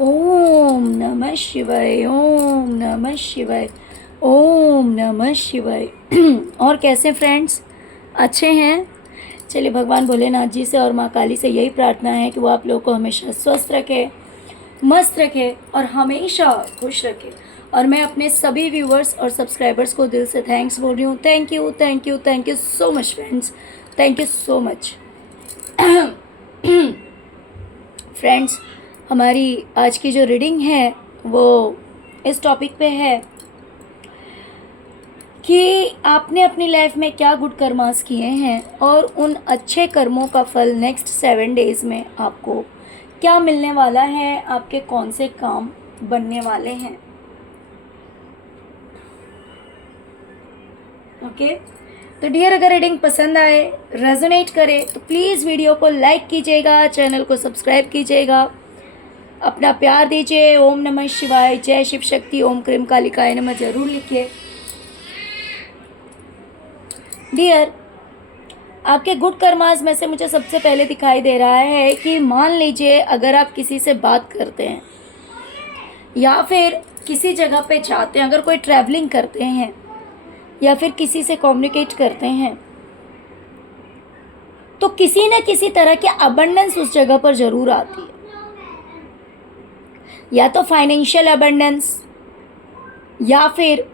ओम नमः शिवाय, ओम नमः शिवाय, ओम नमः शिवाय। और कैसे फ्रेंड्स, अच्छे हैं? चलिए, भगवान भोलेनाथ जी से और माँ काली से यही प्रार्थना है कि वो आप लोगों को हमेशा स्वस्थ रखे, मस्त रखे और हमेशा खुश रखे। और मैं अपने सभी व्यूवर्स और सब्सक्राइबर्स को दिल से थैंक्स बोल रही हूँ। Thank you, thank you, thank you so much friends, thank you so much. Friends, हमारी आज की जो रीडिंग है वो इस टॉपिक पे है कि आपने अपनी लाइफ में क्या गुड कर्मास किए हैं और उन अच्छे कर्मों का फल नेक्स्ट 7 डेज़ में आपको क्या मिलने वाला है, आपके कौन से काम बनने वाले हैं। ओके, तो डियर, अगर रीडिंग पसंद आए, रेजोनेट करे तो प्लीज़ वीडियो को लाइक कीजिएगा, चैनल को सब्सक्राइब कीजिएगा, अपना प्यार दीजिए। ओम नमः शिवाय, जय शिव शक्ति, ओम क्रीम कालिकाय नमः जरूर लिखिए। डियर, आपके गुड कर्मास में से मुझे सबसे पहले दिखाई दे रहा है कि मान लीजिए अगर आप किसी से बात करते हैं या फिर किसी जगह पे जाते हैं, अगर कोई ट्रैवलिंग करते हैं या फिर किसी से कम्युनिकेट करते हैं, तो किसी न किसी तरह की अबंडेंस उस जगह पर ज़रूर आती है। या तो फाइनेंशियल अबंडेंस, या फिर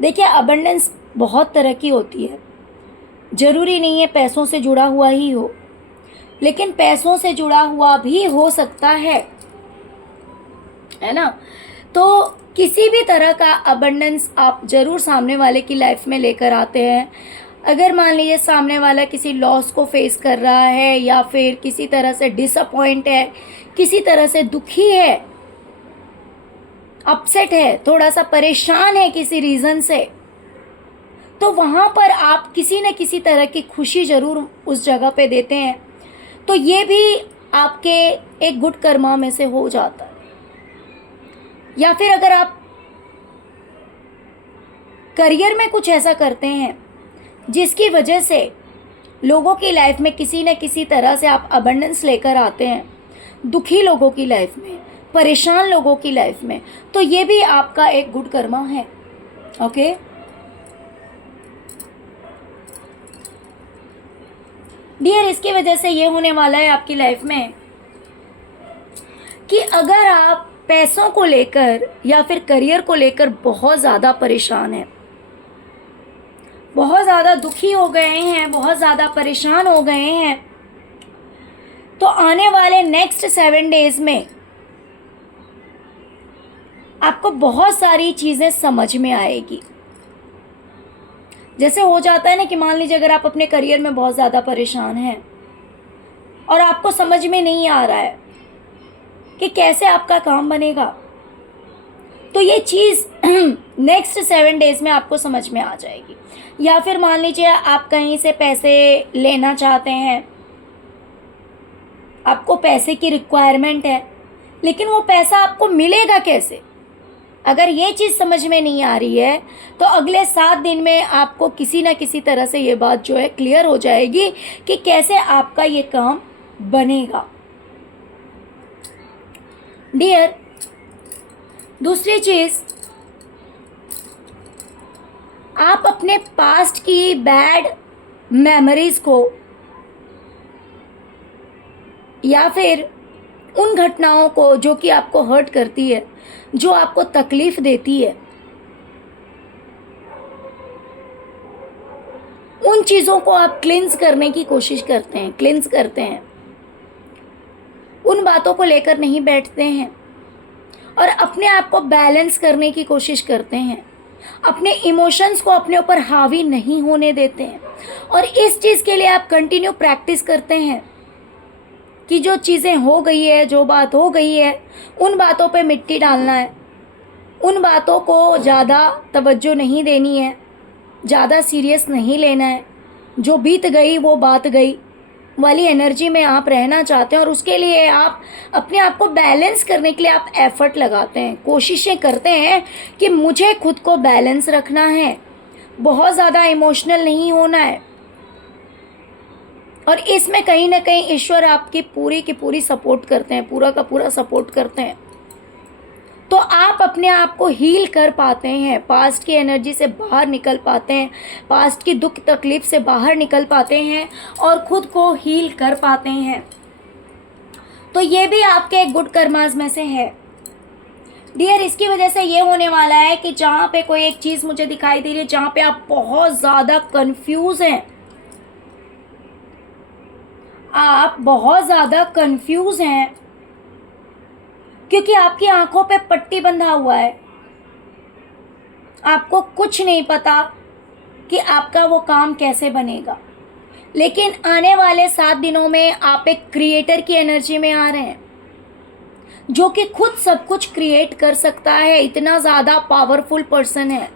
देखिए, अबंडेंस बहुत तरह की होती है। ज़रूरी नहीं है पैसों से जुड़ा हुआ ही हो, लेकिन पैसों से जुड़ा हुआ भी हो सकता है ना। तो किसी भी तरह का अबंडेंस आप ज़रूर सामने वाले की लाइफ में लेकर आते हैं। अगर मान लीजिए सामने वाला किसी लॉस को फेस कर रहा है या फिर किसी तरह से डिसअपॉइंट है, किसी तरह से दुखी है, अपसेट है, थोड़ा सा परेशान है किसी रीज़न से, तो वहाँ पर आप किसी न किसी तरह की खुशी ज़रूर उस जगह पे देते हैं। तो ये भी आपके एक गुड कर्मा में से हो जाता है। या फिर अगर आप करियर में कुछ ऐसा करते हैं जिसकी वजह से लोगों की लाइफ में किसी न किसी तरह से आप अबंडेंस लेकर आते हैं, दुखी लोगों की लाइफ में, परेशान लोगों की लाइफ में, तो ये भी आपका एक गुड कर्मा है। ओके, डियर, इसकी वजह से ये होने वाला है आपकी लाइफ में कि अगर आप पैसों को लेकर या फिर करियर को लेकर बहुत ज़्यादा परेशान हैं, बहुत ज़्यादा दुखी हो गए हैं, बहुत ज़्यादा परेशान हो गए हैं, तो आने वाले नेक्स्ट 7 डेज़ में आपको बहुत सारी चीज़ें समझ में आएगी। जैसे हो जाता है ना कि मान लीजिए अगर आप अपने करियर में बहुत ज़्यादा परेशान हैं और आपको समझ में नहीं आ रहा है कि कैसे आपका काम बनेगा, तो ये चीज़ नेक्स्ट 7 डेज़ में आपको समझ में आ जाएगी। या फिर मान लीजिए आप कहीं से पैसे लेना चाहते हैं, आपको पैसे की रिक्वायरमेंट है, लेकिन वो पैसा आपको मिलेगा कैसे, अगर ये चीज़ समझ में नहीं आ रही है, तो अगले 7 दिन में आपको किसी न किसी तरह से ये बात जो है क्लियर हो जाएगी कि कैसे आपका ये काम बनेगा। डियर, दूसरी चीज़, आप अपने पास्ट की बैड मेमोरीज़ को या फिर उन घटनाओं को जो कि आपको हर्ट करती है, जो आपको तकलीफ़ देती है, उन चीज़ों को आप क्लिंस करने की कोशिश करते हैं, क्लिंस करते हैं, उन बातों को लेकर नहीं बैठते हैं और अपने आप को बैलेंस करने की कोशिश करते हैं, अपने इमोशंस को अपने ऊपर हावी नहीं होने देते हैं। और इस चीज़ के लिए आप कंटिन्यू प्रैक्टिस करते हैं कि जो चीज़ें हो गई है, जो बात हो गई है, उन बातों पे मिट्टी डालना है, उन बातों को ज़्यादा तवज्जो नहीं देनी है, ज़्यादा सीरियस नहीं लेना है। जो बीत गई वो बात गई वाली एनर्जी में आप रहना चाहते हैं और उसके लिए आप अपने आप को बैलेंस करने के लिए आप एफर्ट लगाते हैं, कोशिशें करते हैं कि मुझे खुद को बैलेंस रखना है, बहुत ज़्यादा इमोशनल नहीं होना है। और इसमें कहीं ना कहीं ईश्वर आपकी पूरी की पूरी सपोर्ट करते हैं, पूरा का पूरा सपोर्ट करते हैं। तो आप अपने आप को हील कर पाते हैं, पास्ट की एनर्जी से बाहर निकल पाते हैं, पास्ट की दुख तकलीफ से बाहर निकल पाते हैं और खुद को हील कर पाते हैं। तो ये भी आपके गुड कर्मास में से है डियर। इसकी वजह से ये होने वाला है कि जहाँ पे कोई एक चीज़ मुझे दिखाई दे रही है जहाँ पे आप बहुत ज़्यादा कंफ्यूज हैं, आप बहुत ज़्यादा कंफ्यूज हैं क्योंकि आपकी आंखों पे पट्टी बंधा हुआ है, आपको कुछ नहीं पता कि आपका वो काम कैसे बनेगा। लेकिन आने वाले 7 दिनों में आप एक क्रिएटर की एनर्जी में आ रहे हैं जो कि खुद सब कुछ क्रिएट कर सकता है, इतना ज़्यादा पावरफुल पर्सन है।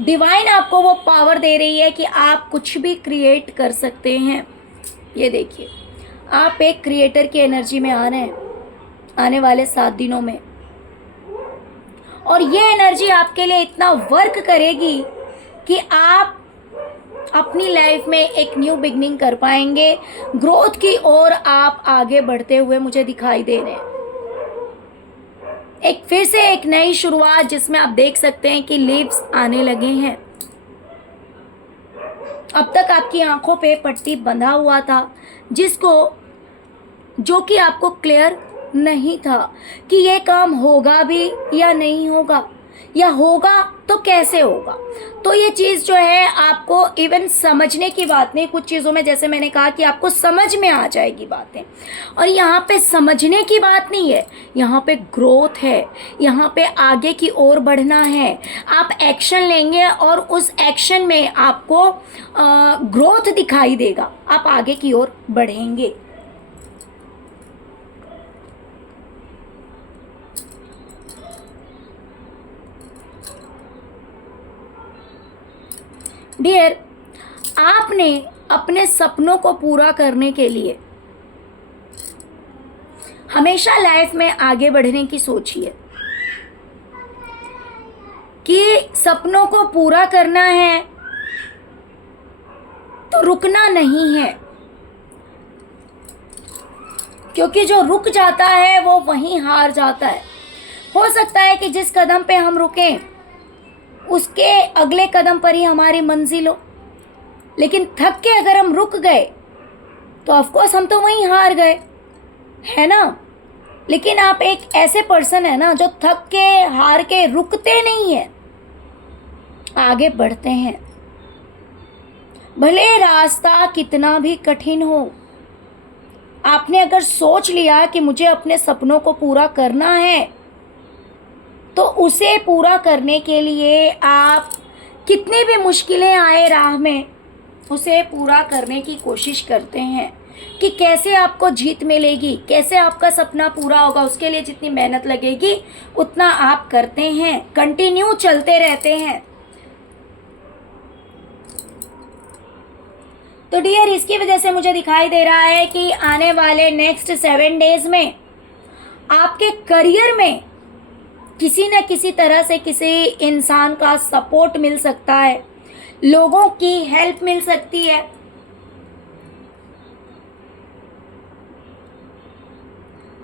डिवाइन आपको वो पावर दे रही है कि आप कुछ भी क्रिएट कर सकते हैं। ये देखिए, आप एक क्रिएटर की एनर्जी में आ रहे हैं आने वाले 7 दिनों में, और ये एनर्जी आपके लिए इतना वर्क करेगी कि आप अपनी लाइफ में एक न्यू बिगनिंग कर पाएंगे, ग्रोथ की ओर आप आगे बढ़ते हुए मुझे दिखाई दे रहे हैं। एक फिर से एक नई शुरुआत जिसमें आप देख सकते हैं कि लीव्स आने लगे हैं। अब तक आपकी आंखों पे पट्टी बंधा हुआ था जो कि आपको क्लियर नहीं था कि ये काम होगा भी या नहीं होगा, या होगा तो कैसे होगा। तो ये चीज़ जो है आपको इवन समझने की बात नहीं, कुछ चीज़ों में जैसे मैंने कहा कि आपको समझ में आ जाएगी बातें, और यहाँ पे समझने की बात नहीं है, यहाँ पे ग्रोथ है, यहाँ पे आगे की ओर बढ़ना है। आप एक्शन लेंगे और उस एक्शन में आपको ग्रोथ दिखाई देगा, आप आगे की ओर बढ़ेंगे। डियर, आपने अपने सपनों को पूरा करने के लिए हमेशा लाइफ में आगे बढ़ने की सोचिए कि सपनों को पूरा करना है तो रुकना नहीं है, क्योंकि जो रुक जाता है वो वहीं हार जाता है। हो सकता है कि जिस कदम पे हम रुकें उसके अगले कदम पर ही हमारी मंजिल हो, लेकिन थक के अगर हम रुक गए तो ऑफकोर्स हम तो वहीं हार गए, है ना। लेकिन आप एक ऐसे पर्सन है ना जो थक के हार के रुकते नहीं है, आगे बढ़ते हैं, भले रास्ता कितना भी कठिन हो। आपने अगर सोच लिया कि मुझे अपने सपनों को पूरा करना है तो उसे पूरा करने के लिए आप कितनी भी मुश्किलें आए राह में उसे पूरा करने की कोशिश करते हैं कि कैसे आपको जीत मिलेगी, कैसे आपका सपना पूरा होगा। उसके लिए जितनी मेहनत लगेगी उतना आप करते हैं, कंटिन्यू चलते रहते हैं। तो डियर, इसकी वजह से मुझे दिखाई दे रहा है कि आने वाले नेक्स्ट 7 डेज में आपके करियर में किसी न किसी तरह से किसी इंसान का सपोर्ट मिल सकता है, लोगों की हेल्प मिल सकती है।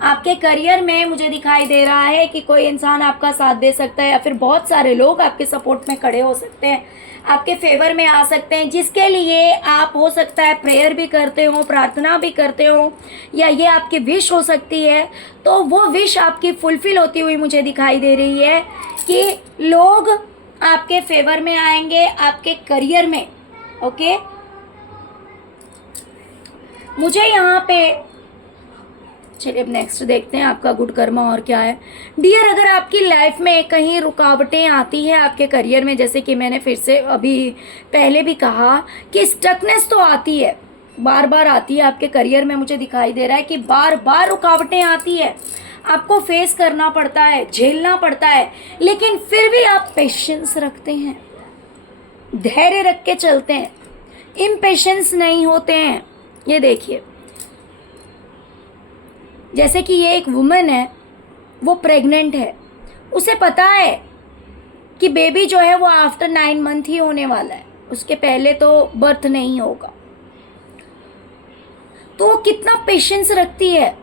आपके करियर में मुझे दिखाई दे रहा है कि कोई इंसान आपका साथ दे सकता है, या फिर बहुत सारे लोग आपके सपोर्ट में खड़े हो सकते हैं, आपके फेवर में आ सकते हैं, जिसके लिए आप हो सकता है प्रेयर भी करते हो, प्रार्थना भी करते हो, या ये आपकी विश हो सकती है। तो वो विश आपकी फुलफिल होती हुई मुझे दिखाई दे रही है कि लोग आपके फेवर में आएंगे आपके करियर में। ओके, मुझे यहाँ पे चलिए अब नेक्स्ट देखते हैं आपका गुड कर्मा और क्या है। डियर, अगर आपकी लाइफ में कहीं रुकावटें आती है आपके करियर में, जैसे कि मैंने फिर से अभी पहले भी कहा कि स्टकनेस तो आती है, बार बार आती है आपके करियर में। मुझे दिखाई दे रहा है कि बार बार रुकावटें आती है, आपको फेस करना पड़ता है, झेलना पड़ता है, लेकिन फिर भी आप पेशेंस रखते हैं, धैर्य रख के चलते हैं, इम्पेशेंस नहीं होते हैं। ये देखिए, जैसे कि ये एक वुमन है, वो प्रेग्नेंट है, उसे पता है कि बेबी जो है वो आफ्टर 9 मंथ ही होने वाला है, उसके पहले तो बर्थ नहीं होगा। तो वो कितना पेशेंस रखती है,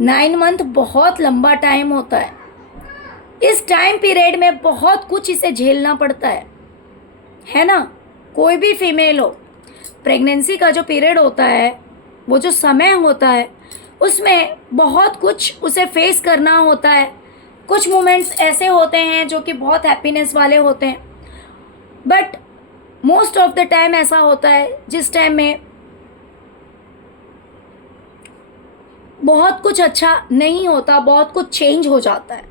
9 मंथ बहुत लंबा टाइम होता है। इस टाइम पीरियड में बहुत कुछ इसे झेलना पड़ता है ना। कोई भी फीमेल हो, प्रेगनेंसी का जो पीरियड होता है, वो जो समय होता है, उसमें बहुत कुछ उसे फेस करना होता है। कुछ मोमेंट्स ऐसे होते हैं जो कि बहुत हैप्पीनेस वाले होते हैं, but most of the time ऐसा होता है जिस टाइम में बहुत कुछ अच्छा नहीं होता, बहुत कुछ चेंज हो जाता है,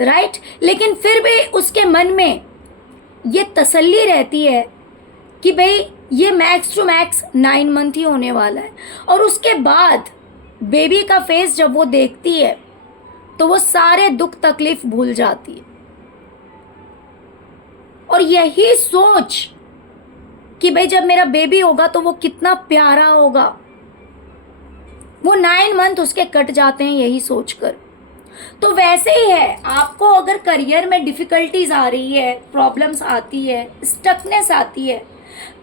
राइट। लेकिन फिर भी उसके मन में ये तसल्ली रहती है कि भाई ये मैक्स टू मैक्स 9 मंथ ही होने वाला है। और उसके बाद बेबी का फेस जब वो देखती है तो वो सारे दुख तकलीफ भूल जाती है। और यही सोच कि भाई जब मेरा बेबी होगा तो वो कितना प्यारा होगा, वो 9 मंथ उसके कट जाते हैं यही सोचकर। तो वैसे ही है, आपको अगर करियर में डिफ़िकल्टीज आ रही है, प्रॉब्लम्स आती है, स्टकनेस आती है,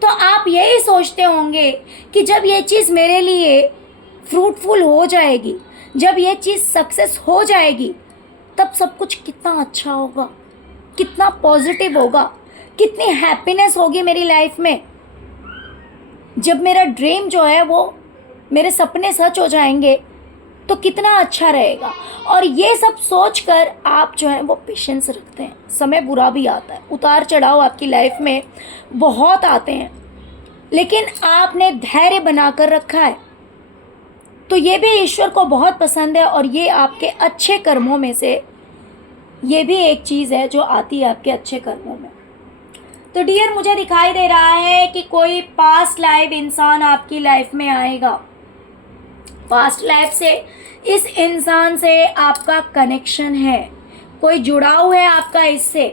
तो आप यही सोचते होंगे कि जब ये चीज़ मेरे लिए फ्रूटफुल हो जाएगी, जब ये चीज़ सक्सेस हो जाएगी, तब सब कुछ कितना अच्छा होगा, कितना पॉजिटिव होगा, कितनी हैप्पीनेस होगी मेरी लाइफ में। जब मेरा ड्रीम जो है वो, मेरे सपने सच हो जाएंगे तो कितना अच्छा रहेगा। और ये सब सोचकर आप जो है वो पेशेंस रखते हैं। समय बुरा भी आता है, उतार चढ़ाव आपकी लाइफ में बहुत आते हैं, लेकिन आपने धैर्य बनाकर रखा है, तो ये भी ईश्वर को बहुत पसंद है। और ये आपके अच्छे कर्मों में से ये भी एक चीज़ है जो आती है आपके अच्छे कर्मों में। तो डियर, मुझे दिखाई दे रहा है कि कोई पास्ट लाइफ इंसान आपकी लाइफ में आएगा। पास्ट लाइफ से इस इंसान से आपका कनेक्शन है, कोई जुड़ाव है आपका इससे।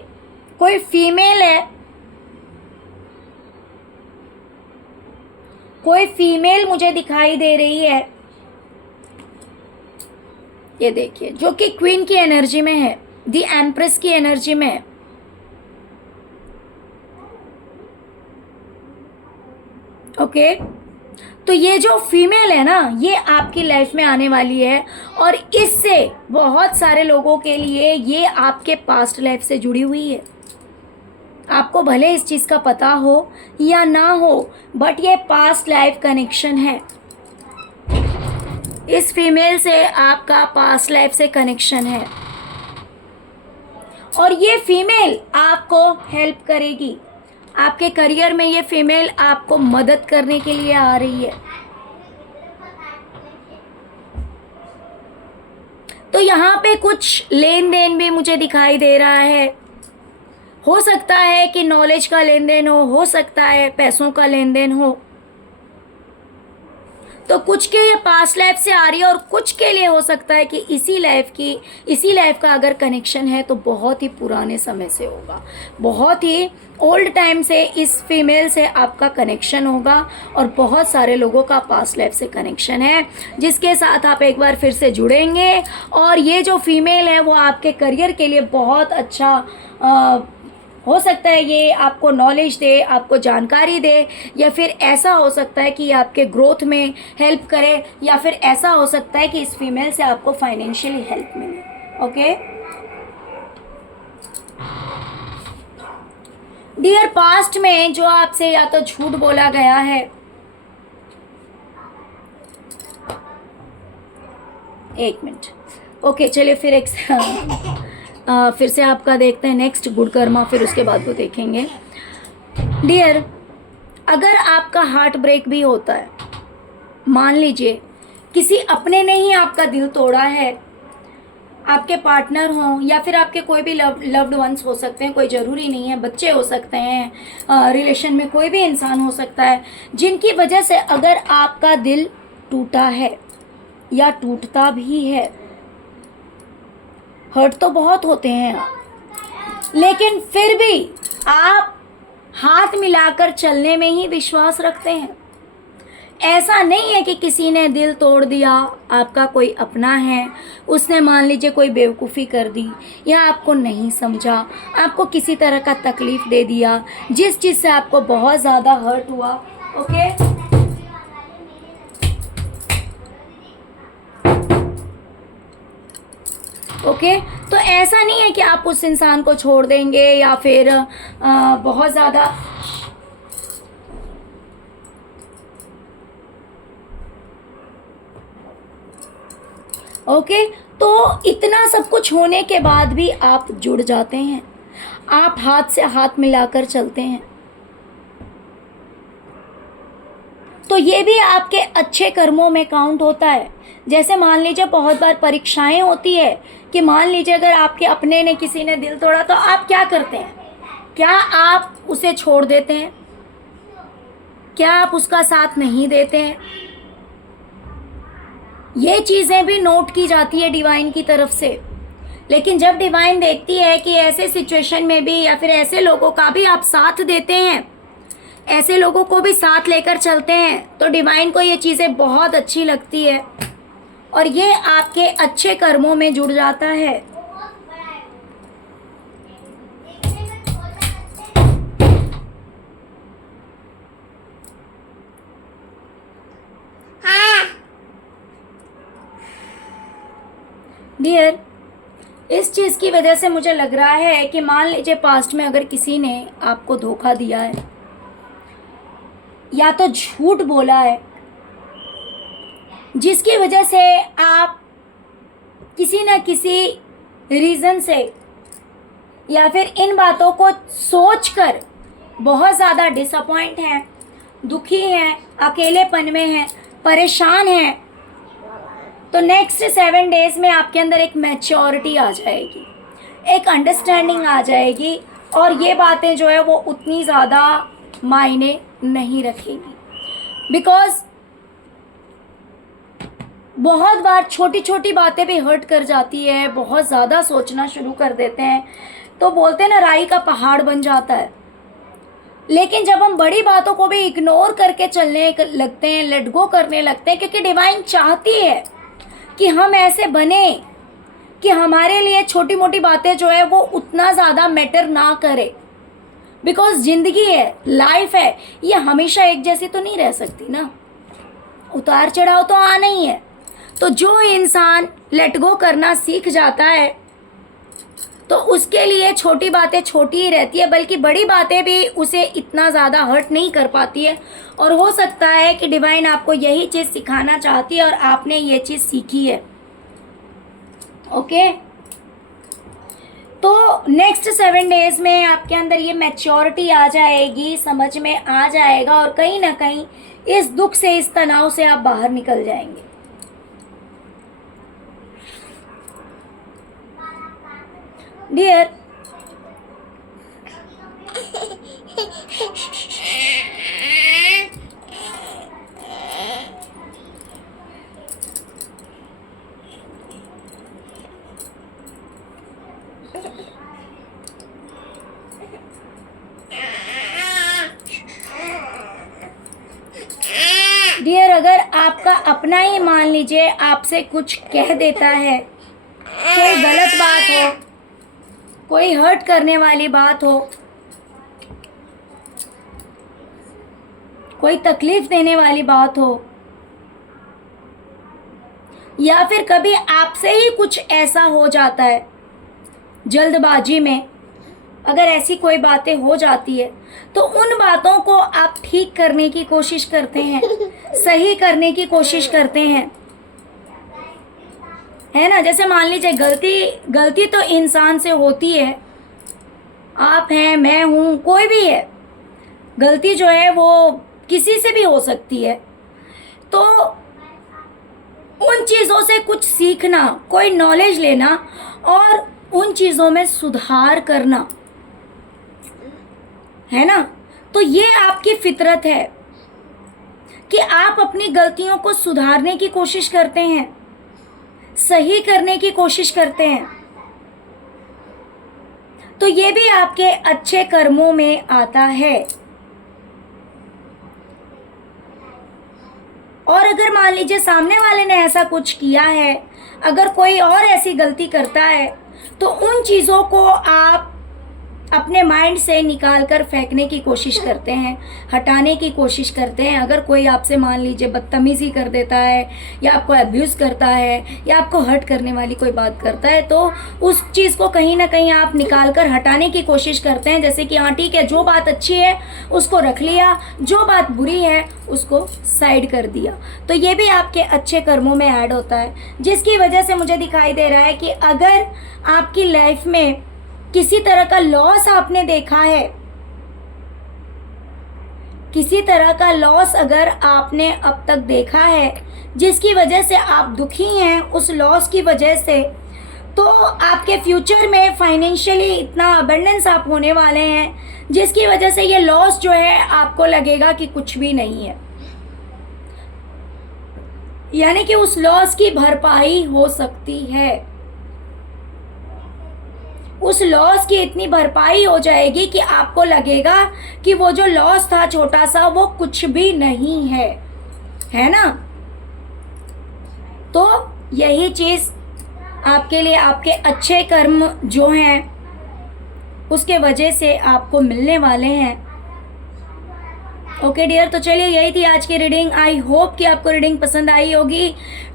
कोई फीमेल है, कोई फीमेल मुझे दिखाई दे रही है, ये देखिए, जो कि क्वीन की एनर्जी में है, दी एम्प्रेस की एनर्जी में है। ओके, तो ये जो फीमेल है ना, ये आपकी लाइफ में आने वाली है। और इससे बहुत सारे लोगों के लिए ये आपके पास्ट लाइफ से जुड़ी हुई है। आपको भले इस चीज़ का पता हो या ना हो, बट ये पास्ट लाइफ कनेक्शन है। इस फीमेल से आपका पास्ट लाइफ से कनेक्शन है, और ये फीमेल आपको हेल्प करेगी। आपके करियर में ये फीमेल आपको मदद करने के लिए आ रही है। तो यहाँ पे कुछ लेन देन भी मुझे दिखाई दे रहा है। हो सकता है कि नॉलेज का लेन देन हो सकता है पैसों का लेन देन हो। तो कुछ के ये पास्ट लाइफ से आ रही है, और कुछ के लिए हो सकता है कि इसी लाइफ का अगर कनेक्शन है तो बहुत ही पुराने समय से होगा, बहुत ही ओल्ड टाइम से इस फीमेल से आपका कनेक्शन होगा। और बहुत सारे लोगों का पास्ट लाइफ से कनेक्शन है, जिसके साथ आप एक बार फिर से जुड़ेंगे। और ये जो फीमेल है वो आपके करियर के लिए बहुत अच्छा हो सकता है, ये आपको नॉलेज दे, आपको जानकारी दे, या फिर ऐसा हो सकता है कि ये आपके ग्रोथ में हेल्प करे, या फिर ऐसा हो सकता है कि इस फीमेल से आपको फाइनेंशियली हेल्प मिले। ओके डियर, पास्ट में जो आपसे या तो झूठ बोला गया है, एक मिनट, ओके चलिए फिर से आपका देखते हैं नेक्स्ट गुड कर्मा, फिर उसके बाद वो देखेंगे। डियर, अगर आपका हार्ट ब्रेक भी होता है, मान लीजिए किसी अपने ने ही आपका दिल तोड़ा है, आपके पार्टनर हों या फिर आपके कोई भी लव्ड वंस हो सकते हैं, कोई ज़रूरी नहीं है, बच्चे हो सकते हैं, रिलेशन में कोई भी इंसान हो सकता है, जिनकी वजह से अगर आपका दिल टूटा है या टूटता भी है, हर्ट तो बहुत होते हैं, लेकिन फिर भी आप हाथ मिलाकर चलने में ही विश्वास रखते हैं। ऐसा नहीं है कि किसी ने दिल तोड़ दिया, आपका कोई अपना है, उसने मान लीजिए कोई बेवकूफ़ी कर दी, या आपको नहीं समझा, आपको किसी तरह का तकलीफ़ दे दिया, जिस चीज़ से आपको बहुत ज़्यादा हर्ट हुआ। ओके, ओके, तो ऐसा नहीं है कि आप उस इंसान को छोड़ देंगे या फिर बहुत ज़्यादा ओके, तो इतना सब कुछ होने के बाद भी आप जुड़ जाते हैं, आप हाथ से हाथ मिलाकर चलते हैं। तो ये भी आपके अच्छे कर्मों में काउंट होता है। जैसे मान लीजिए बहुत बार परीक्षाएं होती है कि मान लीजिए अगर आपके अपने ने किसी ने दिल तोड़ा तो आप क्या करते हैं? क्या आप उसे छोड़ देते हैं? क्या आप उसका साथ नहीं देते हैं? ये चीज़ें भी नोट की जाती है डिवाइन की तरफ से। लेकिन जब डिवाइन देखती है कि ऐसे सिचुएशन में भी या फिर ऐसे लोगों का भी आप साथ देते हैं, ऐसे लोगों को भी साथ लेकर चलते हैं, तो डिवाइन को ये चीज़ें बहुत अच्छी लगती है और ये आपके अच्छे कर्मों में जुड़ जाता है। डियर, इस चीज़ की वजह से मुझे लग रहा है कि मान लीजिए पास्ट में अगर किसी ने आपको धोखा दिया है या तो झूठ बोला है, जिसकी वजह से आप किसी न किसी रीज़न से या फिर इन बातों को सोचकर बहुत ज़्यादा डिसअपॉइंट हैं, दुखी हैं, अकेलेपन में हैं, परेशान हैं, तो नेक्स्ट 7 डेज़ में आपके अंदर एक मैच्योरिटी आ जाएगी, एक अंडरस्टैंडिंग आ जाएगी और ये बातें जो है वो उतनी ज़्यादा मायने नहीं रखेगी। बिकॉज बहुत बार छोटी छोटी बातें भी हर्ट कर जाती है, बहुत ज़्यादा सोचना शुरू कर देते हैं, तो बोलते हैं ना राई का पहाड़ बन जाता है। लेकिन जब हम बड़ी बातों को भी इग्नोर करके चलने लगते हैं, लेट गो करने लगते हैं, क्योंकि डिवाइन चाहती है कि हम ऐसे बने कि हमारे लिए छोटी मोटी बातें जो है वो उतना ज़्यादा मैटर ना करे। बिकॉज ज़िंदगी है, लाइफ है, ये हमेशा एक जैसी तो नहीं रह सकती ना, उतार चढ़ाव तो आना ही है। तो जो इंसान लेट गो करना सीख जाता है तो उसके लिए छोटी बातें छोटी ही रहती है, बल्कि बड़ी बातें भी उसे इतना ज़्यादा हर्ट नहीं कर पाती है। और हो सकता है कि डिवाइन आपको यही चीज़ सिखाना चाहती है और आपने ये चीज़ सीखी है। ओके, तो नेक्स्ट 7 डेज़ में आपके अंदर ये मैच्योरिटी आ जाएगी, समझ में आ जाएगा और कहीं ना कहीं इस दुख से, इस तनाव से आप बाहर निकल जाएंगे। डियर, डियर, अगर आपका अपना ही मान लीजिए आपसे कुछ कह देता है, कोई गलत बात हो, कोई हर्ट करने वाली बात हो, कोई तकलीफ देने वाली बात हो, या फिर कभी आपसे ही कुछ ऐसा हो जाता है जल्दबाजी में, अगर ऐसी कोई बातें हो जाती है तो उन बातों को आप ठीक करने की कोशिश करते हैं, सही करने की कोशिश करते हैं, है ना। जैसे मान लीजिए गलती तो इंसान से होती है, आप हैं, मैं हूँ, कोई भी है, गलती जो है वो किसी से भी हो सकती है। तो उन चीज़ों से कुछ सीखना, कोई नॉलेज लेना और उन चीज़ों में सुधार करना, है ना। तो ये आपकी फितरत है कि आप अपनी गलतियों को सुधारने की कोशिश करते हैं, सही करने की कोशिश करते हैं। तो ये भी आपके अच्छे कर्मों में आता है। और अगर मान लीजिए सामने वाले ने ऐसा कुछ किया है, अगर कोई और ऐसी गलती करता है, तो उन चीज़ों को आप अपने माइंड से निकाल कर फेंकने की कोशिश करते हैं, हटाने की कोशिश करते हैं। अगर कोई आपसे मान लीजिए बदतमीज़ी कर देता है या आपको अब्यूज़ करता है या आपको हर्ट करने वाली कोई बात करता है, तो उस चीज़ को कहीं ना कहीं आप निकाल कर हटाने की कोशिश करते हैं। जैसे कि हाँ ठीक है, जो बात अच्छी है उसको रख लिया, जो बात बुरी है उसको साइड कर दिया। तो ये भी आपके अच्छे कर्मों में ऐड होता है, जिसकी वजह से मुझे दिखाई दे रहा है कि अगर आपकी लाइफ में किसी तरह का लॉस आपने देखा है, किसी तरह का लॉस अगर आपने अब तक देखा है जिसकी वजह से आप दुखी हैं उस लॉस की वजह से, तो आपके फ्यूचर में फाइनेंशियली इतना अबंडेंस आप होने वाले हैं जिसकी वजह से ये लॉस जो है आपको लगेगा कि कुछ भी नहीं है। यानी कि उस लॉस की भरपाई हो सकती है, उस लॉस की इतनी भरपाई हो जाएगी कि आपको लगेगा कि वो जो लॉस था छोटा सा वो कुछ भी नहीं है ना। तो यही चीज़ आपके लिए आपके अच्छे कर्म जो हैं उसके वजह से आपको मिलने वाले हैं। ओके डियर, तो चलिए यही थी आज की रीडिंग। आई होप कि आपको रीडिंग पसंद आई होगी।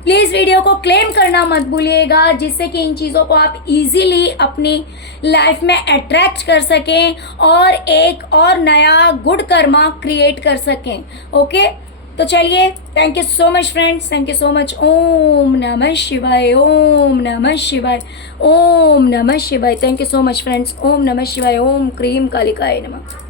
प्लीज़ वीडियो को क्लेम करना मत भूलिएगा, जिससे कि इन चीज़ों को आप इजीली अपनी लाइफ में अट्रैक्ट कर सकें और एक और नया गुड कर्मा क्रिएट कर सकें। ओके, तो चलिए, thank you so much friends, thank you so much. ओम नमः शिवाय, ओम नमः शिवाय, ओम नमः शिवाय। Thank you so much friends. ओम नमः शिवाय, ओम क्रीम कालिकाय नमः।